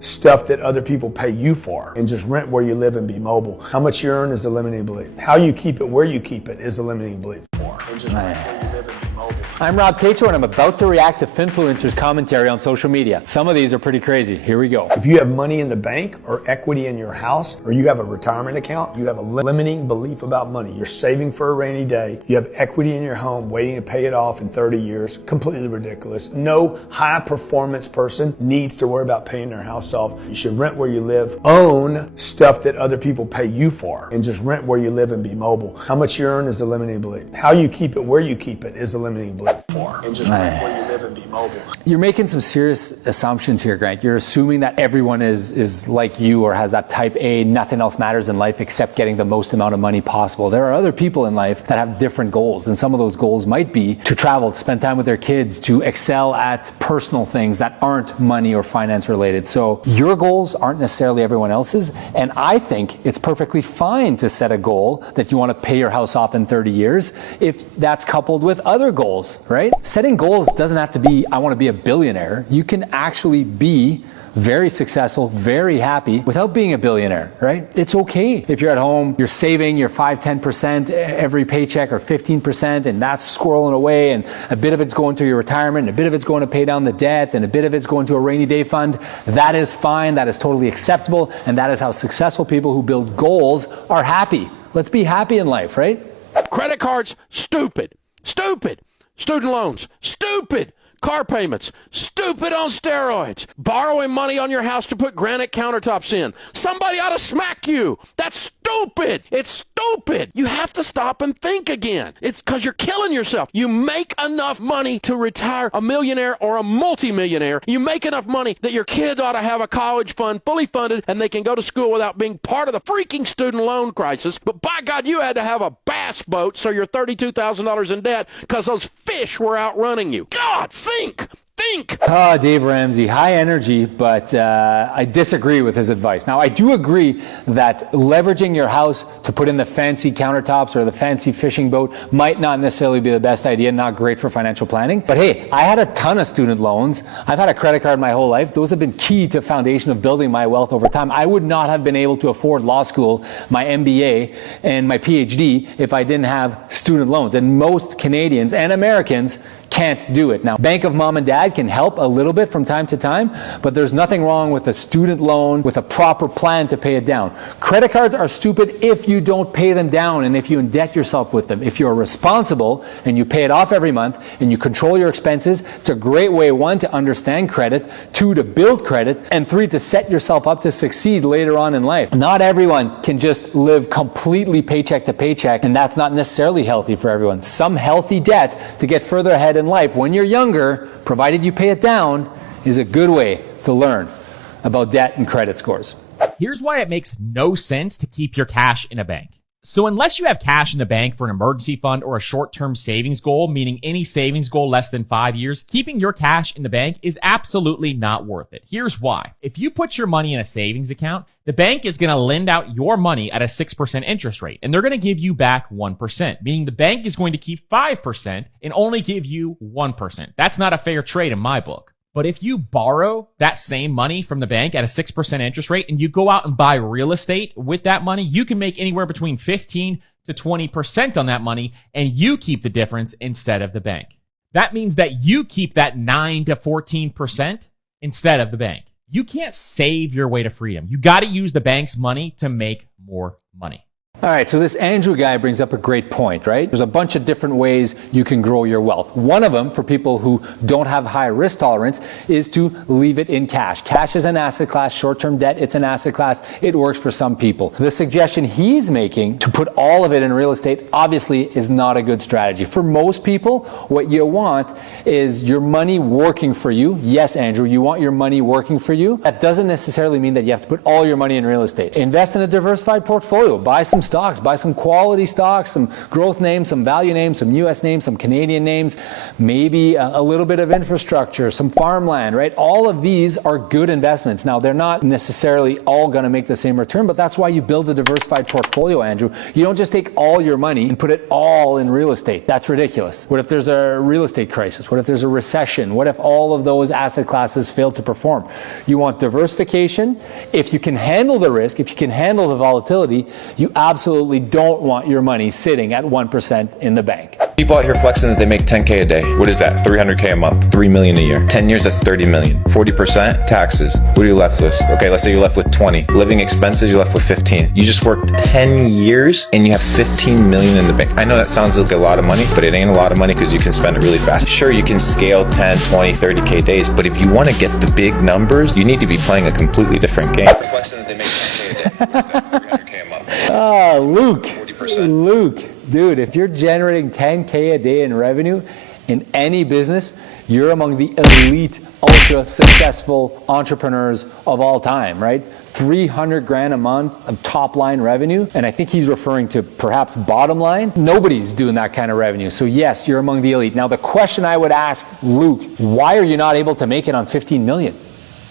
Stuff that other people pay you for, and just rent where you live and be mobile. How much you earn is a limiting belief. How you keep it, where you keep it is a limiting belief. And just rent where you live and be mobile. I'm Rob Tetrault, and I'm about to react to Finfluencers' commentary on social media. Some of these are pretty crazy. Here we go. If you have money in the bank or equity in your house, or you have a retirement account, you have a limiting belief about money. You're saving for a rainy day. You have equity in your home waiting to pay it off in 30 years. Completely ridiculous. No high performance person needs to worry about paying their house off. You should rent where you live. Own stuff that other people pay you for, and just rent where you live and be mobile. How much you earn is a limiting belief. How you keep it, where you keep it is a limiting belief. And just rent where you live and be mobile. You're making some serious assumptions here, Grant. You're assuming that everyone is like you or has that type A, nothing else matters in life except getting the most amount of money possible. There are other people in life that have different goals, and some of those goals might be to travel, to spend time with their kids, to excel at personal things that aren't money or finance related. So your goals aren't necessarily everyone else's, and I think it's perfectly fine to set a goal that you want to pay your house off in 30 years if that's coupled with other goals, right? Setting goals doesn't have to be, I want to be a billionaire. You can actually be very successful, very happy without being a billionaire, right? It's okay if you're at home, you're saving your 5-10% every paycheck or 15%, and that's squirreling away, and a bit of it's going to your retirement, and a bit of it's going to pay down the debt, and a bit of it's going to a rainy day fund. That is fine, that is totally acceptable, and that is how successful people who build goals are happy. Let's be happy in life, right? Credit cards, stupid. Stupid. Student loans, stupid. Car payments, stupid on steroids. Borrowing money on your house to put granite countertops in. Somebody ought to smack you. That's stupid. It's stupid. You have to stop and think again. It's because you're killing yourself. You make enough money to retire a millionaire or a multimillionaire. You make enough money that your kids ought to have a college fund fully funded and they can go to school without being part of the freaking student loan crisis. But by God, you had to have a bass boat so you're $32,000 in debt because those fish were outrunning you. God, think! Oh, Dave Ramsey, high energy, but I disagree with his advice. Now, I do agree that leveraging your house to put in the fancy countertops or the fancy fishing boat might not necessarily be the best idea, not great for financial planning. But hey, I had a ton of student loans. I've had a credit card my whole life. Those have been key to foundation of building my wealth over time. I would not have been able to afford law school, my MBA, and my PhD if I didn't have student loans. And most Canadians and Americans can't do it. Now, Bank of Mom and Dad can help a little bit from time to time, but there's nothing wrong with a student loan with a proper plan to pay it down. Credit cards are stupid if you don't pay them down and if you indebt yourself with them. If you're responsible and you pay it off every month and you control your expenses, it's a great way, 1, to understand credit, 2, to build credit, and 3, to set yourself up to succeed later on in life. Not everyone can just live completely paycheck to paycheck, and that's not necessarily healthy for everyone. Some healthy debt to get further ahead in life when you're younger, provided you pay it down, is a good way to learn about debt and credit scores. Here's why it makes no sense to keep your cash in a bank. So unless you have cash in the bank for an emergency fund or a short-term savings goal, meaning any savings goal less than 5 years, keeping your cash in the bank is absolutely not worth it. Here's why. If you put your money in a savings account, the bank is going to lend out your money at a 6% interest rate, and they're going to give you back 1%, meaning the bank is going to keep 5% and only give you 1%. That's not a fair trade in my book. But if you borrow that same money from the bank at a 6% interest rate and you go out and buy real estate with that money, you can make anywhere between 15 to 20% on that money, and you keep the difference instead of the bank. That means that you keep that 9 to 14% instead of the bank. You can't save your way to freedom. You got to use the bank's money to make more money. All right, so this Andrew guy brings up a great point, right? There's a bunch of different ways you can grow your wealth. One of them, for people who don't have high risk tolerance, is to leave it in cash. Cash is an asset class. Short-term debt, it's an asset class. It works for some people. The suggestion he's making to put all of it in real estate obviously is not a good strategy. For most people, what you want is your money working for you. Yes, Andrew, you want your money working for you. That doesn't necessarily mean that you have to put all your money in real estate. Invest in a diversified portfolio. Buy some stocks stocks. Buy some quality stocks, some growth names, some value names, some US names, some Canadian names, maybe a little bit of infrastructure, some farmland, right? All of these are good investments. Now, they're not necessarily all going to make the same return, but that's why you build a diversified portfolio, Andrew. You don't just take all your money and put it all in real estate. That's ridiculous. What if there's a real estate crisis? What if there's a recession? What if all of those asset classes fail to perform? You want diversification. If you can handle the risk, if you can handle the volatility, you absolutely don't want your money sitting at 1% in the bank. People out here flexing that they make 10K a day. What is that? 300K a month, 3 million a year. 10 years, that's 30 million. 40% taxes. What are you left with? Okay, let's say you're left with 20. Living expenses, you're left with 15. You just worked 10 years and you have 15 million in the bank. I know that sounds like a lot of money, but it ain't a lot of money because you can spend it really fast. Sure, you can scale 10, 20, 30K days, but if you want to get the big numbers, you need to be playing a completely different game. Flexing that they make 10K a day. What is that? 300K a month. Ah, Luke. 40%. Luke, dude, if you're generating 10K a day in revenue in any business, you're among the elite, ultra successful entrepreneurs of all time, right? 300 grand a month of top line revenue. And I think he's referring to perhaps bottom line. Nobody's doing that kind of revenue. So yes, you're among the elite. Now the question I would ask Luke, why are you not able to make it on 15 million?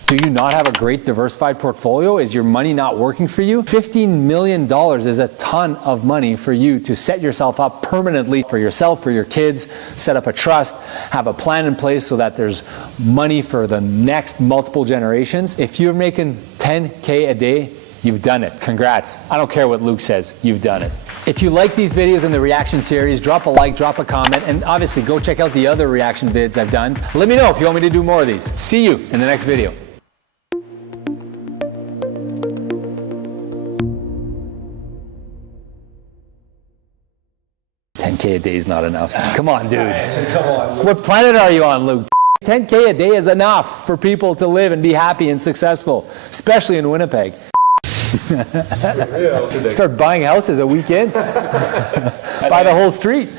Do you not have a great diversified portfolio? Is your money not working for you? $15 million is a ton of money for you to set yourself up permanently for yourself, for your kids, set up a trust, have a plan in place so that there's money for the next multiple generations. If you're making 10K a day, you've done it. Congrats. I don't care what Luke says, you've done it. If you like these videos in the reaction series, drop a like, drop a comment, and obviously go check out the other reaction vids I've done. Let me know if you want me to do more of these. See you in the next video. $10K a day is not enough. Come on, dude. Come on. What planet are you on, Luke? 10K a day is enough for people to live and be happy and successful, especially in Winnipeg. Start buying houses a weekend. Buy the whole street.